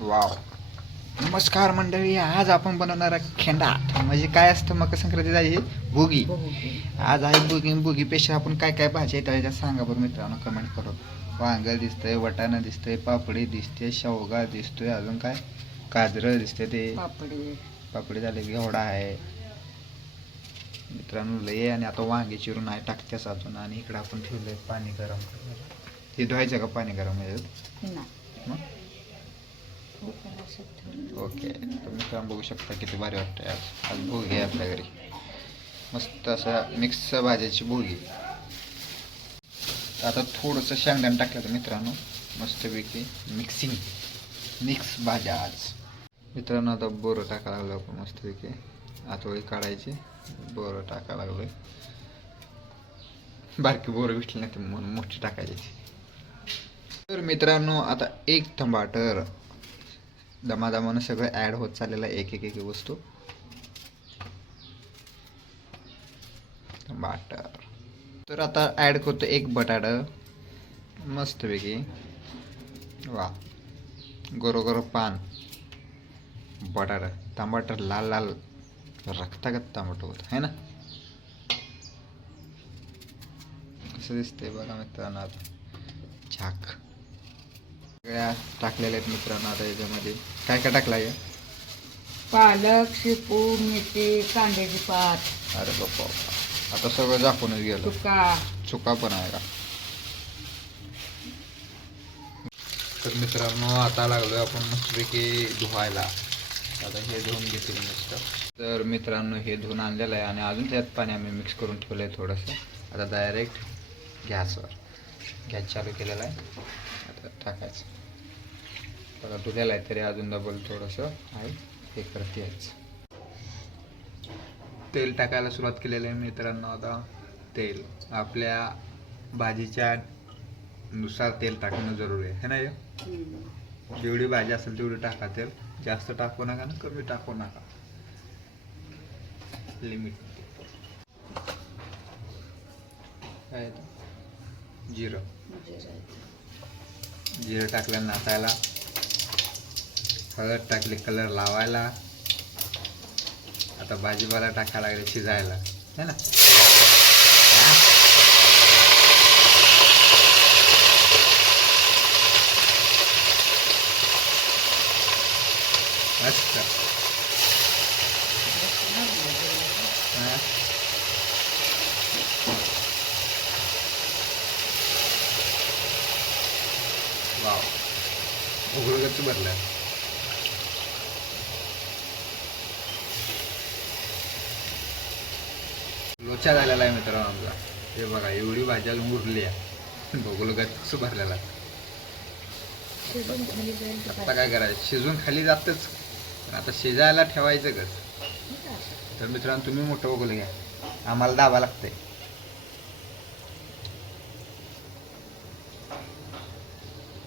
Wow. नमस्कार मंडळी, आज आपण बनवणार आहे खेंडा. म्हणजे काय असतं मकर संक्रांतीची आहे भोगी. आज आहे भोगी. भोगी पेक्षा आपण काय काय भाजी आहे त्याच्यात सांगा बरं मित्रांनो, कमेंट करून. वांग दिसतंय, वाटाणा दिसतंय, पापडी दिसते, शेवगा दिसतोय, अजून काय गाजरं दिसते, ते पापडी झाले, घेवडा आहे मित्रांनो लय. आणि आता वांगे चिरून आहे टाकतेस अजून. आणि इकडं आपण ठेवलंय पाणी गरम करायला. हे धुवायचं का पाणी गरम याच्यात? ओके, तर मित्रांनो बघू शकता किती भारी वाटतंय. आज आज भोगी आहे आपल्या घरी. मस्त असं मिक्स भाज्याची भोगी. आता थोडंसं शेंगदाणा टाकलं तर मित्रांनो मस्तपैकी मिक्स भाज्या आज. मित्रांनो आता बोरं टाकायला लागलो आपण मस्तपैकी. आतोळी काढायची, बोरं टाकायला लागलोय. बारकी बोरं भेटली नाही तर म्हणून मोठी टाकायची. तर मित्रांनो आता एक टमाटर दमादमानं सगळं ॲड होत चाललेलं आहे, एक एक एक वस्तू. टमाटर. तर आता ॲड करतो एक बटाटा मस्तपैकी. वा, गोरो पान बटाटा. टमाटर लाल लाल रक्तागत टमाटो होत आहे ना. कसं दिसतंय बघा मित्रांनो. आता झाक सगळ्या टाकलेल्या आहेत मित्रांनो. आता याच्यामध्ये काय काय टाकलं आहे? पालक, शेपू, मेथी, कांद्याची पात. अरे बाप्पा, आता सगळं झाकूनच गेलं. चुका पण आहे का? तर मित्रांनो आता लागलोय आपण मस्तपैकी धुवायला. आता हे धुवून घेतील मस्त. तर मित्रांनो हे धुवून आणलेलं आहे आणि अजून त्यात पाणी आम्ही मिक्स करून ठेवलं आहे थोडंसं. आता डायरेक्ट गॅस चालू केलेला आहे. आता टाकायचं. बघा धुलेला आहे तरी अजून डबल थोडंसं आहे हे करतेच. तेल टाकायला सुरुवात केलेलं आहे मित्रांनो. आता तेल आपल्या भाजीच्या नुसार तेल टाकणं जरुरी आहे ना. जेवढी भाजी असेल तेवढी टाका तेल. जास्त टाकू नका ना कमी टाकू नका, लिमिट. काय जिरं टाकलं नाचायला. हळद टाकली कलर लावायला. आता भाजीपाला टाकायला लागले शिजायला है ना. मस्त. वाव, उघडगच भरलं. लोचा झालेला आहे मित्रांनो आमचा. हे बघा एवढी भाजी अजून उरली आहे. भोगलगच भरलेला. आता काय करायचं, शिजून खाली जातच. आता शिजायला ठेवायचं कस. तर मित्रांनो तुम्ही मोठं बघून घ्या, आम्हाला दाबा लागतंय.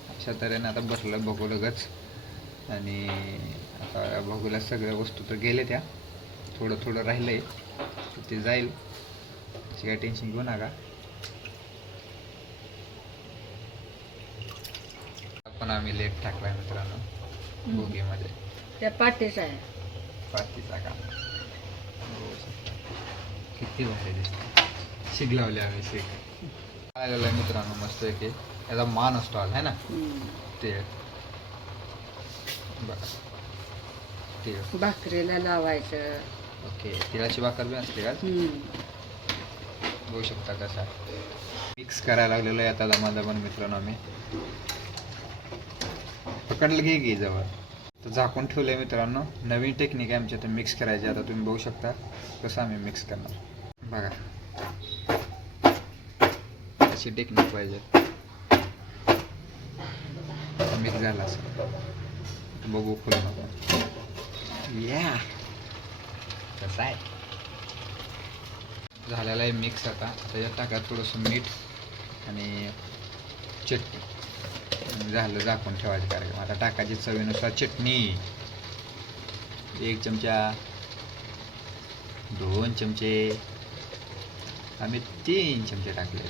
अशा तऱ्हेने आता बसलं बघूलगच. आणि आता बघूला सगळ्या वस्तू तर गेले त्या. थोडं थोडं राहिलंय ते जाईल, अशी काही टेन्शन घेऊ नका. पण आम्ही लेट टाकलाय मित्रांनो भोगीमध्ये. त्या पाटीच आहे. पातीचा का किती भारी दिसते. शिग लावले आम्ही शिग. आलेलं आहे मित्रांनो मस्त की. याचा मान असतो आज है ना. तेल बघा, तेल भाकरीला लावायचं. ओके, तिळाची भाकर बी असते का? बघू शकता कसा मिक्स करायला लागलेलं आहे आता दमादमान मित्रांनो. आम्ही पकडलं की जवळ तर झाकून ठेवलंय मित्रांनो. नवीन टेक्निक आहे आमच्या तर मिक्स करायची. आता तुम्ही बघू शकता कसं आम्ही मिक्स करणार. बघा अशी टेक्निक पाहिजे. मिक्स झाला असं बघू फुल नको. या कसं आहे झालेला आहे मिक्स. आता त्याच्यात टाका थोडंसं मीठ आणि चटणी. झालं झाकून ठेवायचं कार्यक्रम. आता टाकायची चवीनुसार चटणी. 1 चमचा, 2 चमचे, आम्ही 3 चमचे टाकले.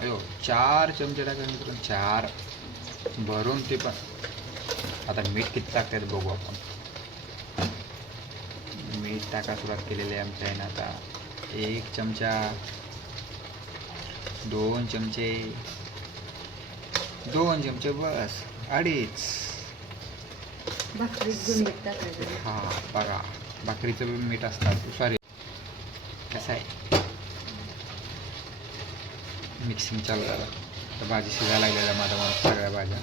अयो 4 चमचे टाकले मित्रांनो. 4 भरून ते पण आता मीठ किती टाकतात बघू आपण. मीठ टाका सुरुवात केलेली आहे आमच्या आईनं आता. 1 चमचा, 2 चमचे, 2 चमचे बस, 2.5. भाकरीत दोन मीठ टाकायचं. हा बघा, भाकरीचं बी मीठ असतात. सॉरी, कसं आहे मिक्सिंग चालू झालं. तर भाजी शिजायला लागलेल्या माझा माणूस सगळ्या भाज्या.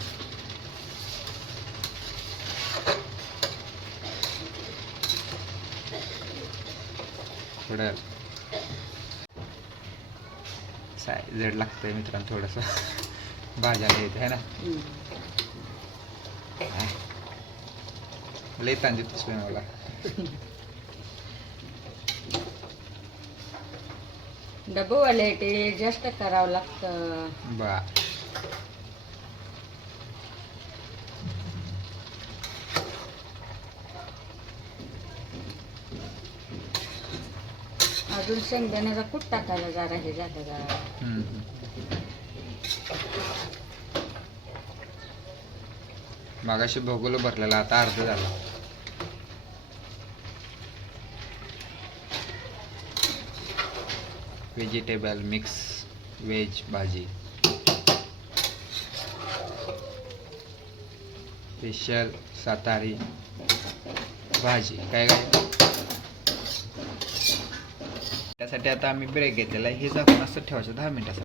थोडं जड लागतंय मित्रांनो थोडंसं. भाज्याला येत आहे ना. लई ताण देतोस मला. डबूवाले ते जास्त करावं लागतं. बा अजून शेंगदाण्याचा कूट टाकायला जरा हे झालं जरा. मागाशी भोगोलं भरलेलं, आता अर्ध झालं. व्हेजिटेबल मिक्स व्हेज भाजी, स्पेशल सातारी भाजी. काय त्यासाठी आता आम्ही ब्रेक घेतलेला आहे. हे झाकून असं ठेवायचं 10 मिनिटासाठी.